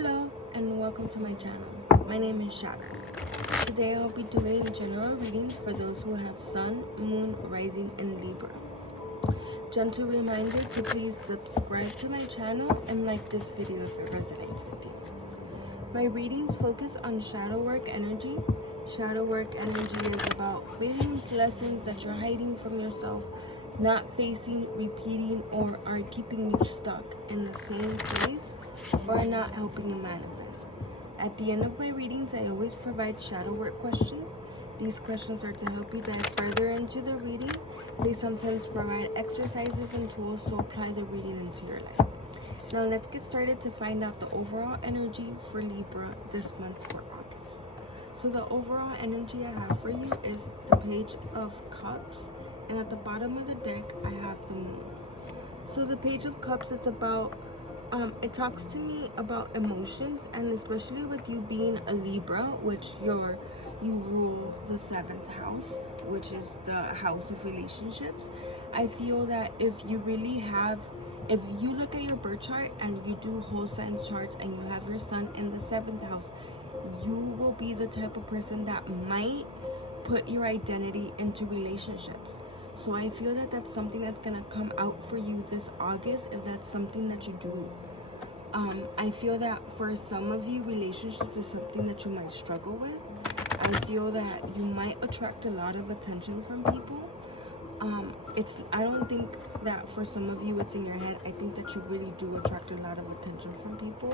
Hello and welcome to my channel. My name is Shadows. Today I'll be doing general readings for those who have Sun, Moon, Rising, and Libra. Gentle reminder to please subscribe to my channel and like this video if it resonates with you. My readings focus on shadow work energy. Shadow work energy is about feelings, lessons that you're hiding from yourself, not facing, repeating, or are keeping you stuck in the same place or not helping you manifest. At the end of my readings, I always provide shadow work questions. These questions are to help you dive further into the reading. They sometimes provide exercises and tools to apply the reading into your life. Now let's get started to find out the overall energy for Libra this month for August. So the overall energy I have for you is the Page of Cups, and at the bottom of the deck I have the Moon. So the Page of Cups, it's about it talks to me about emotions, and especially with you being a Libra, which you rule the 7th house, which is the house of relationships. I feel that if you look at your birth chart and you do whole sign charts and you have your Sun in the 7th house, you will be the type of person that might put your identity into relationships. So I feel that that's something that's going to come out for you this August if that's something that you do. I feel that for some of you, relationships is something that you might struggle with. I feel that you might attract a lot of attention from people. I don't think that for some of you it's in your head. I think that you really do attract a lot of attention from people.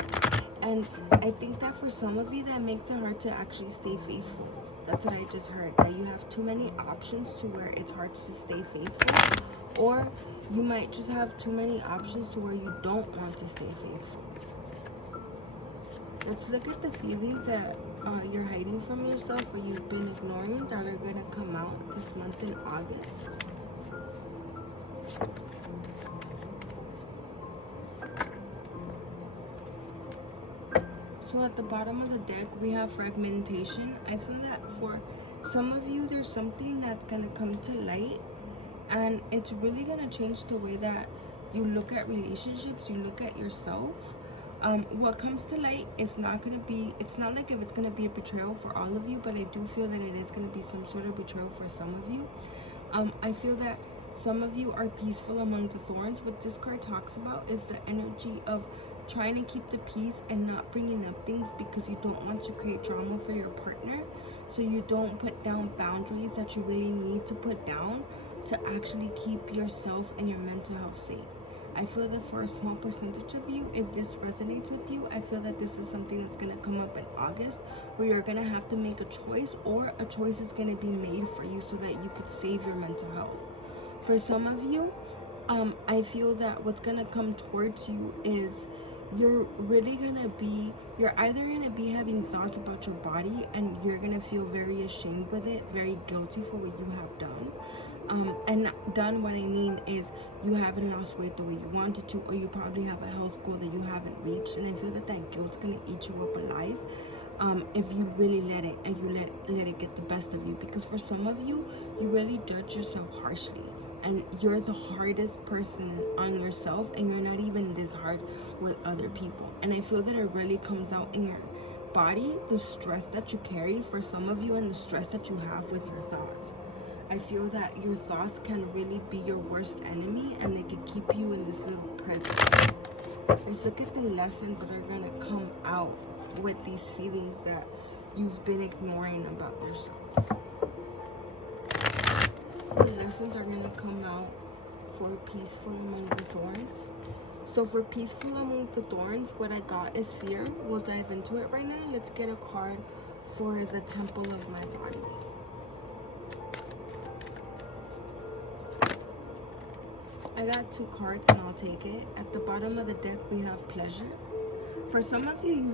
And I think that for some of you that makes it hard to actually stay faithful. That's what I just heard, that you have too many options to where it's hard to stay faithful, or you might just have too many options to where you don't want to stay faithful. Let's look at the feelings that you're hiding from yourself or you've been ignoring that are going to come out this month in August. So at the bottom of the deck, we have fragmentation. I feel that for some of you, there's something that's going to come to light, and it's really going to change the way that you look at relationships, you look at yourself. What comes to light is it's not like if it's going to be a betrayal for all of you, but I do feel that it is going to be some sort of betrayal for some of you. I feel that some of you are peaceful among the thorns. What this card talks about is the energy of trying to keep the peace and not bringing up things because you don't want to create drama for your partner. So you don't put down boundaries that you really need to put down to actually keep yourself and your mental health safe. I feel that for a small percentage of you, if this resonates with you, I feel that this is something that's going to come up in August where you're going to have to make a choice, or a choice is going to be made for you so that you could save your mental health. For some of you, I feel that what's going to come towards you is you're either going to be having thoughts about your body and you're going to feel very ashamed with it, very guilty for what you have done. And done, what I mean is you haven't lost weight the way you wanted to, or you probably have a health goal that you haven't reached, and I feel that that guilt's going to eat you up alive if you really let it, and you let it get the best of you. Because for some of you, you really judge yourself harshly, and you're the hardest person on yourself, and you're not even this hard with other people. And I feel that it really comes out in your body, the stress that you carry for some of you, and the stress that you have with your thoughts. I feel that your thoughts can really be your worst enemy, and they can keep you in this little prison. Let's look at the lessons that are going to come out with these feelings that you've been ignoring about yourself. The lessons are going to come out for Peaceful Among the Thorns. So for Peaceful Among the Thorns, what I got is fear. We'll dive into it right now. Let's get a card for the Temple of My Body. I got 2 cards and I'll take it. At the bottom of the deck, we have pleasure. For some of you,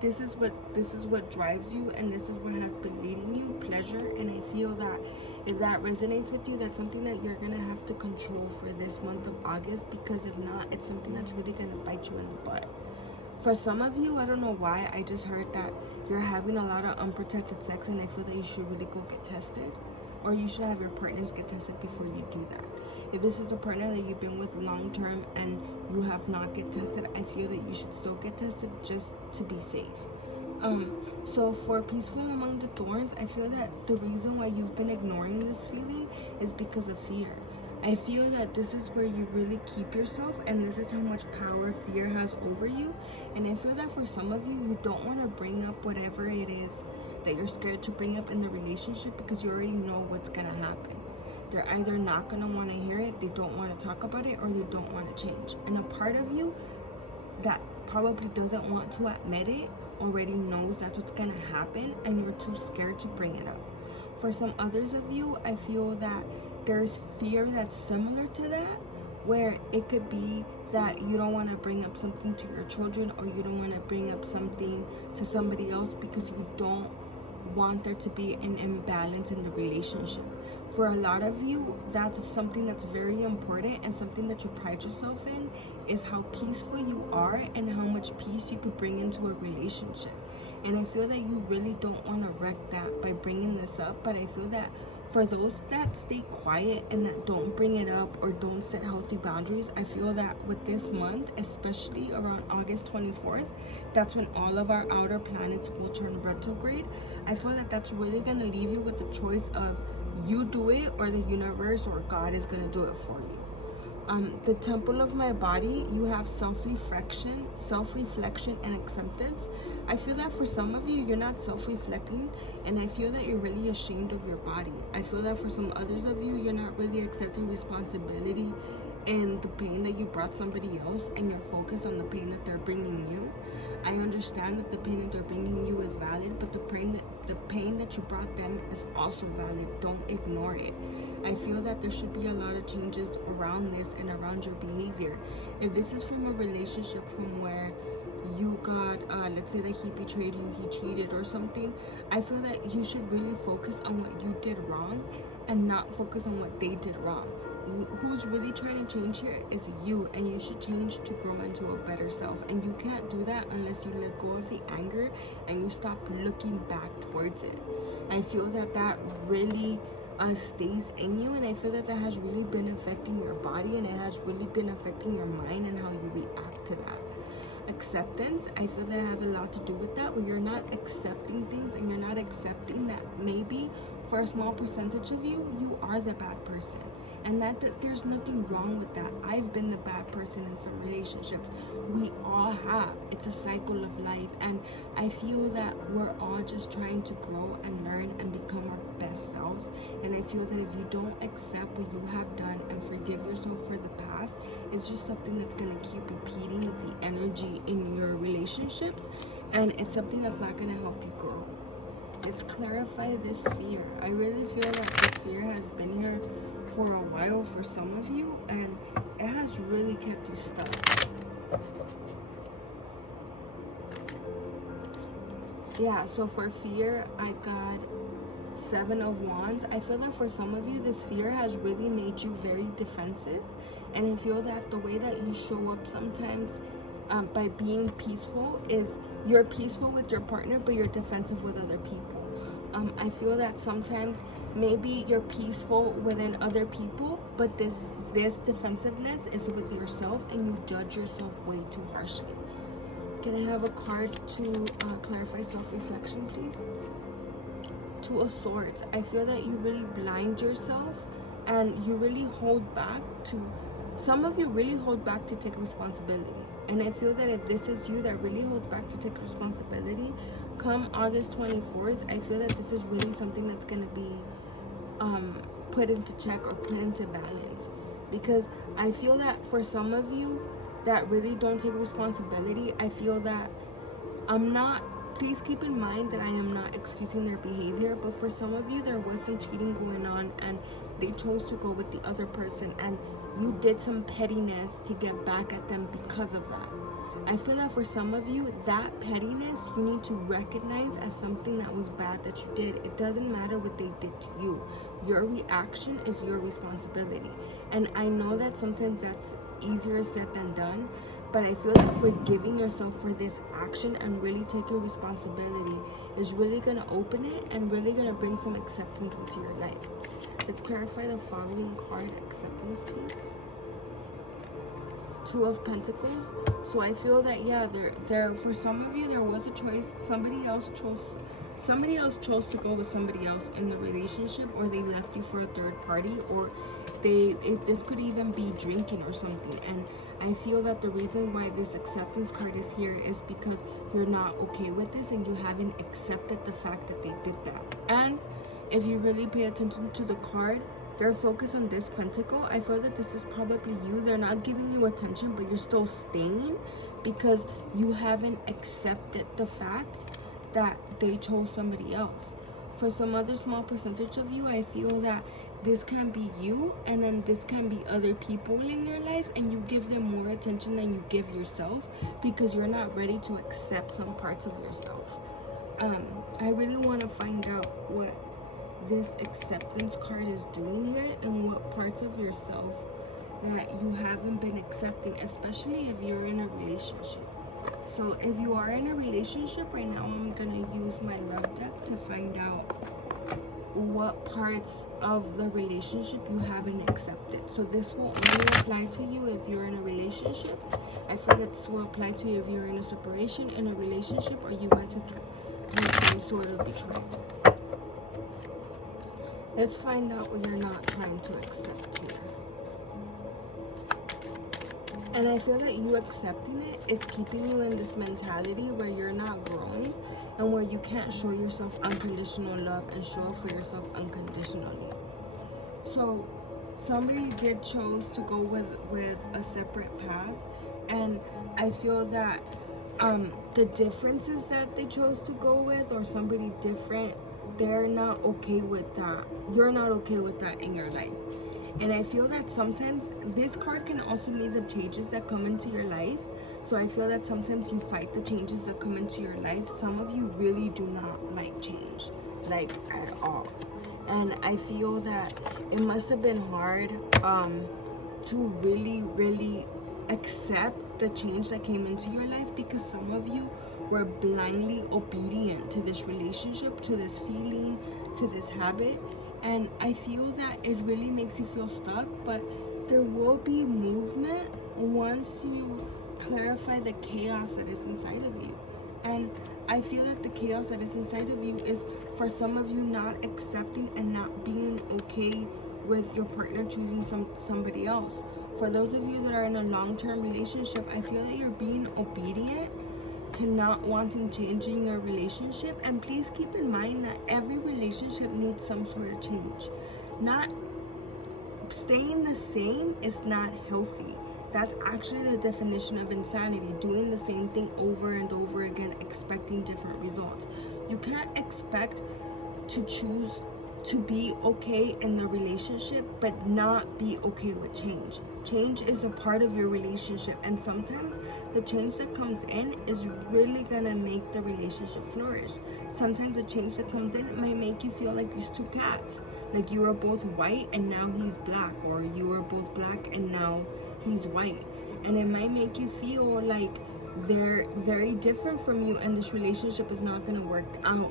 this is what drives you, and this is what has been leading you, pleasure. And I feel that if that resonates with you, that's something that you're gonna have to control for this month of August, because if not, it's something that's really gonna bite you in the butt. For some of you, I don't know why, I just heard that you're having a lot of unprotected sex, and I feel that you should really go get tested. or you should have your partners get tested before you do that. If this is a partner that you've been with long term and you have not get tested, I feel that you should still get tested just to be safe. So for peaceful among the thorns, I feel that the reason why you've been ignoring this feeling is because of fear. I feel that this is where you really keep yourself, and this is how much power fear has over you. And I feel that for some of you, you don't want to bring up whatever it is that you're scared to bring up in the relationship, because you already know what's gonna happen. They're either not gonna want to hear it, they don't want to talk about it, or they don't want to change. And a part of you that probably doesn't want to admit it already knows that's what's gonna happen, and you're too scared to bring it up. For some others of you, I feel that there's fear that's similar to that, where it could be that you don't want to bring up something to your children, or you don't want to bring up something to somebody else because you don't want there to be an imbalance in the relationship. For a lot of you, that's something that's very important, and something that you pride yourself in is how peaceful you are and how much peace you could bring into a relationship. And I feel that you really don't want to wreck that by bringing this up, but I feel that for those that stay quiet and that don't bring it up or don't set healthy boundaries, I feel that with this month, especially around August 24th, that's when all of our outer planets will turn retrograde. I feel that that's really going to leave you with the choice of you do it, or the universe or God is going to do it for you. The temple of my body, you have self-reflection, and acceptance. I feel that for some of you, you're not self-reflecting, and I feel that you're really ashamed of your body. I feel that for some others of you, you're not really accepting responsibility and the pain that you brought somebody else, and you're focused on the pain that they're bringing you. I understand that the pain that they're bringing you is valid, but the pain that you brought them is also valid. Don't ignore it. I feel that there should be a lot of changes around this and around your behavior. If this is from a relationship from where you got, let's say that he betrayed you, he cheated or something, I feel that you should really focus on what you did wrong and not focus on what they did wrong. Who's really trying to change here is you, and you should change to grow into a better self. And you can't do that unless you let go of the anger and you stop looking back towards it. I feel that that really stays in you, and I feel that that has really been affecting your body, and it has really been affecting your mind and how you react to that. Acceptance, I feel that it has a lot to do with that, where you're not accepting things, and you're not accepting that maybe for a small percentage of you, you are the bad person. And that there's nothing wrong with that. I've been the bad person in some relationships. We all have. It's a cycle of life. And I feel that we're all just trying to grow and learn and become our best selves. And I feel that if you don't accept what you have done and forgive yourself for the past, it's just something that's going to keep repeating the energy in your relationships. And it's something that's not going to help you grow. Let's clarify this fear. I really feel that this fear has been here for a while for some of you, and it has really kept you stuck. Yeah, so for fear, I got 7 of Wands. I feel that for some of you, this fear has really made you very defensive, and I feel that the way that you show up sometimes by being peaceful is you're peaceful with your partner, but you're defensive with other people. I feel that sometimes maybe you're peaceful within other people, but this defensiveness is with yourself, and you judge yourself way too harshly. Can I have a card to clarify self-reflection, please? 2 of Swords. I feel that you really blind yourself, and you really hold back to, some of you really hold back to take responsibility. And I feel that if this is you that really holds back to take responsibility, come August 24th, I feel that this is really something that's going to be put into check or put into balance. Because I feel that for some of you that really don't take responsibility, I feel that please keep in mind that I am not excusing their behavior, but for some of you, there was some cheating going on, and they chose to go with the other person, and you did some pettiness to get back at them because of that. I feel that for some of you, that pettiness, you need to recognize as something that was bad that you did. It doesn't matter what they did to you. Your reaction is your responsibility. And I know that sometimes that's easier said than done, But I feel that forgiving yourself for this action and really taking responsibility is really going to open it and really going to bring some acceptance into your life. Let's clarify the following card, acceptance, please. Two of Pentacles. So I feel that, yeah, there for some of you, there was a choice. Somebody else chose to go with somebody else in the relationship, or they left you for a third party, or this could even be drinking or something. And I feel that the reason why this acceptance card is here is because you're not okay with this and you haven't accepted the fact that they did that. And if you really pay attention to the card, they're focused on this pentacle. I feel that this is probably you. They're not giving you attention, but you're still staying because you haven't accepted the fact that they chose somebody else. For some other small percentage of you, I feel that this can be you, and then this can be other people in your life, and you give them more attention than you give yourself because you're not ready to accept some parts of yourself. I really want to find out what this acceptance card is doing here and what parts of yourself that you haven't been accepting, especially if you're in a relationship. So if you are in a relationship right now, I'm gonna use my love deck to find out what parts of the relationship you haven't accepted. So this will only apply to you if you're in a relationship. I feel that this will apply to you if you're in a separation, in a relationship, or you went through some sort of betrayal. Let's find out what you're not trying to accept here. And I feel that you accepting it is keeping you in this mentality where you're not growing and where you can't show yourself unconditional love and show up for yourself unconditionally. So somebody did chose to go with a separate path, and I feel that the differences that they chose to go with, or somebody different, they're not okay with that. You're not okay with that in your life. And I feel that sometimes this card can also mean the changes that come into your life. So I feel that sometimes you fight the changes that come into your life. Some of you really do not like change, like at all. And I feel that it must have been hard to really accept the change that came into your life, because some of you were blindly obedient to this relationship, to this feeling, to this habit. And I feel that it really makes you feel stuck, but there will be movement once you clarify the chaos that is inside of you. And I feel that the chaos that is inside of you is, for some of you, not accepting and not being okay with your partner choosing somebody else. For those of you that are in a long-term relationship, I feel that you're being obedient to not wanting change in your relationship. And please keep in mind that every relationship needs some sort of change. Not staying the same is not healthy. That's actually the definition of insanity, doing the same thing over and over again, expecting different results. You can't expect to choose to be okay in the relationship but not be okay with change. Change is a part of your relationship, and sometimes the change that comes in is really gonna make the relationship flourish. Sometimes the change that comes in might make you feel like these two cats, like you were both white and now he's black, or you were both black and now he's white. And it might make you feel like they're very different from you and this relationship is not gonna work out.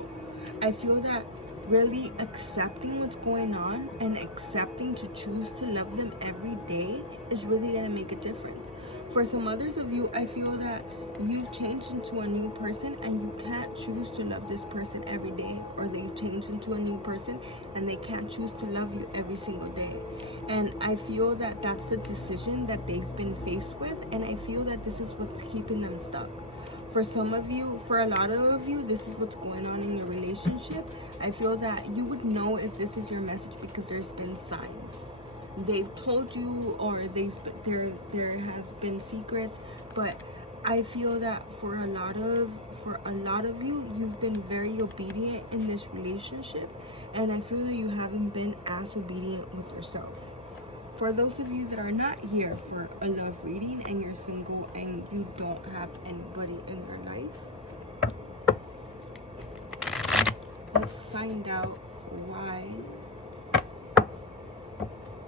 I feel that really accepting what's going on and accepting to choose to love them every day is really going to make a difference. For some others of you, I feel that you've changed into a new person and you can't choose to love this person every day, or they've changed into a new person and they can't choose to love you every single day. And I feel that that's the decision that they've been faced with, and I feel that this is what's keeping them stuck. For some of you, for a lot of you, this is what's going on in your relationship. I feel that you would know if this is your message because there's been signs. They've told you, or there has been secrets, but I feel that for a lot of you, you've been very obedient in this relationship, and I feel that you haven't been as obedient with yourself. For those of you that are not here for a love reading and you're single and you don't have anybody in your life, let's find out why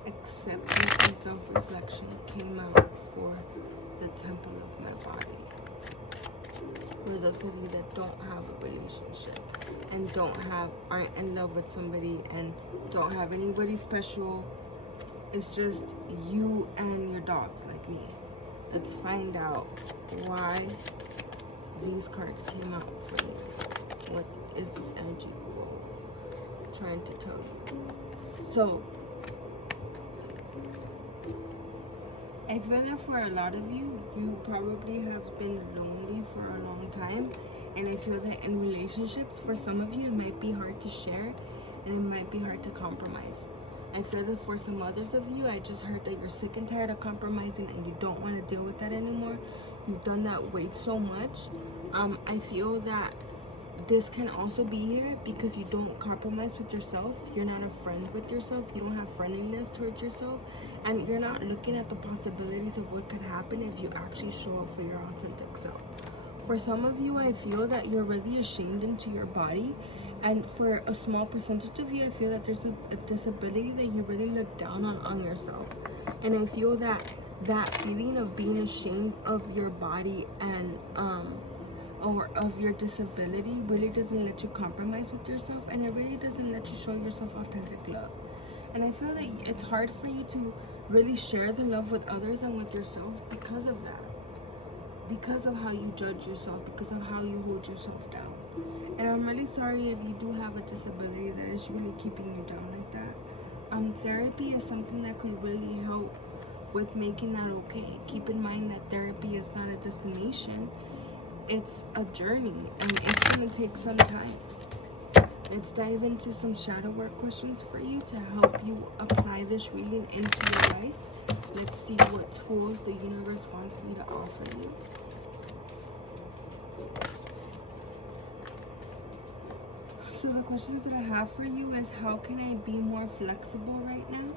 acceptance and self-reflection came out for the temple of my body. For those of you that don't have a relationship and aren't in love with somebody and don't have anybody special, it's just you and your dogs like me. Let's find out why these cards came out for me. What is this energy trying to tell you? So, I feel that for a lot of you, you probably have been lonely for a long time. And I feel that in relationships, for some of you, it might be hard to share and it might be hard to compromise. I feel that for some others of you, I just heard that you're sick and tired of compromising and you don't want to deal with that anymore. You've done that way so much. I feel that this can also be here because you don't compromise with yourself. You're not a friend with yourself. You don't have friendliness towards yourself. And you're not looking at the possibilities of what could happen if you actually show up for your authentic self. For some of you, I feel that you're really ashamed into your body. And for a small percentage of you, I feel that there's a disability that you really look down on yourself. And I feel that that feeling of being ashamed of your body and or of your disability really doesn't let you compromise with yourself, and it really doesn't let you show yourself authentic love. And I feel that it's hard for you to really share the love with others and with yourself because of that. Because of how you judge yourself, because of how you hold yourself down. And I'm really sorry if you do have a disability that is really keeping you down like that. Therapy is something that could really help with making that okay. Keep in mind that therapy is not a destination. It's a journey, and it's going to take some time. Let's dive into some shadow work questions for you to help you apply this reading into your life. Let's see what tools the universe wants me to offer you. So the questions that I have for you is, how can I be more flexible right now?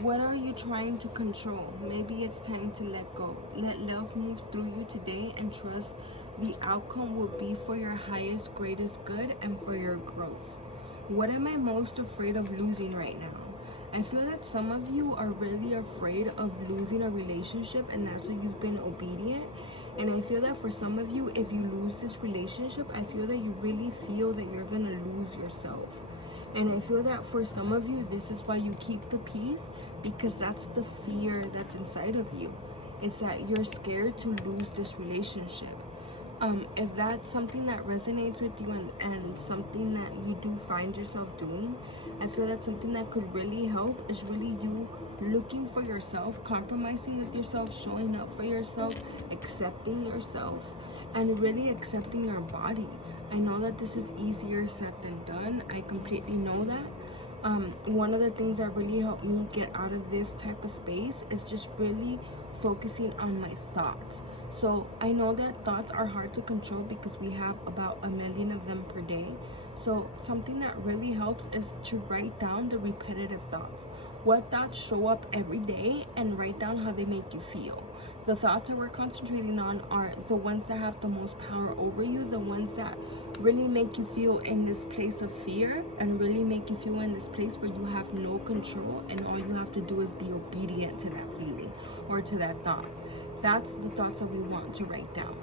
What are you trying to control? Maybe it's time to let go. Let love move through you today and trust the outcome will be for your highest, greatest good and for your growth. What am I most afraid of losing right now? I feel that some of you are really afraid of losing a relationship, and that's why you've been obedient. And I feel that for some of you, if you lose this relationship, I feel that you really feel that you're going to lose yourself. And I feel that for some of you, this is why you keep the peace, because that's the fear that's inside of you. It's that you're scared to lose this relationship. If that's something that resonates with you and something that you do find yourself doing, I feel that something that could really help is really you looking for yourself, compromising with yourself, showing up for yourself, accepting yourself, and really accepting your body. I know that this is easier said than done. I completely know that. One of the things that really helped me get out of this type of space is just really focusing on my thoughts. So I know that thoughts are hard to control because we have about 1 million of them per day. So something that really helps is to write down the repetitive thoughts. What thoughts show up every day, and write down how they make you feel. The thoughts that we're concentrating on are the ones that have the most power over you, the ones that really make you feel in this place of fear and really make you feel in this place where you have no control and all you have to do is be obedient to that feeling or to that thought. That's the thoughts that we want to write down.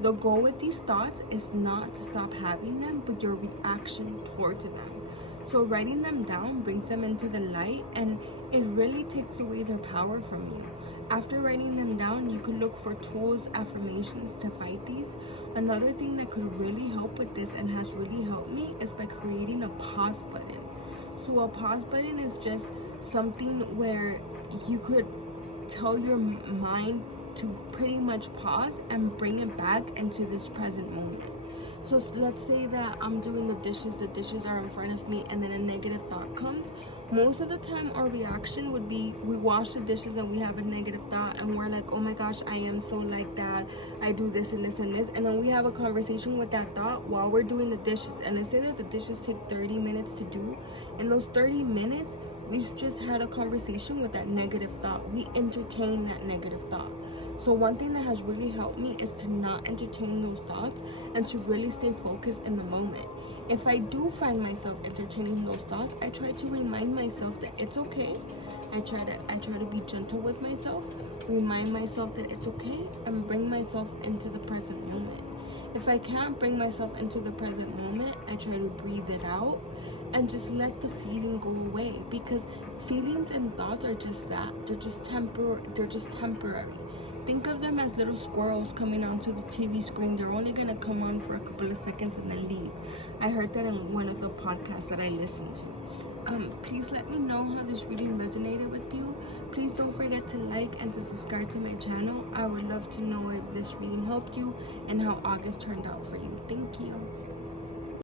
The goal with these thoughts is not to stop having them, but your reaction towards them. So writing them down brings them into the light, and it really takes away their power from you. After writing them down, you can look for tools, affirmations to fight these. Another thing that could really help with this and has really helped me is by creating a pause button. So a pause button is just something where you could tell your mind to pretty much pause and bring it back into this present moment. So let's say that I'm doing the dishes are in front of me, and then a negative thought comes. Most of the time our reaction would be we wash the dishes and we have a negative thought and we're like, oh my gosh, I am so like that, I do this and this and this, and then we have a conversation with that thought while we're doing the dishes. And let's say that the dishes take 30 minutes to do. In those 30 minutes we've just had a conversation with that negative thought. We entertain that negative thought. So one thing that has really helped me is to not entertain those thoughts and to really stay focused in the moment. If I do find myself entertaining those thoughts, I try to remind myself that it's okay. I try to be gentle with myself, remind myself that it's okay, and bring myself into the present moment. If I can't bring myself into the present moment, I try to breathe it out and just let the feeling go away, because feelings and thoughts are just that. They're just temporary. Think of them as little squirrels coming onto the TV screen. They're only gonna come on for a couple of seconds and then leave. I heard that in one of the podcasts that I listened to. Please let me know how this reading resonated with you. Please don't forget to like and to subscribe to my channel. I would love to know if this reading helped you and how August turned out for you. Thank you.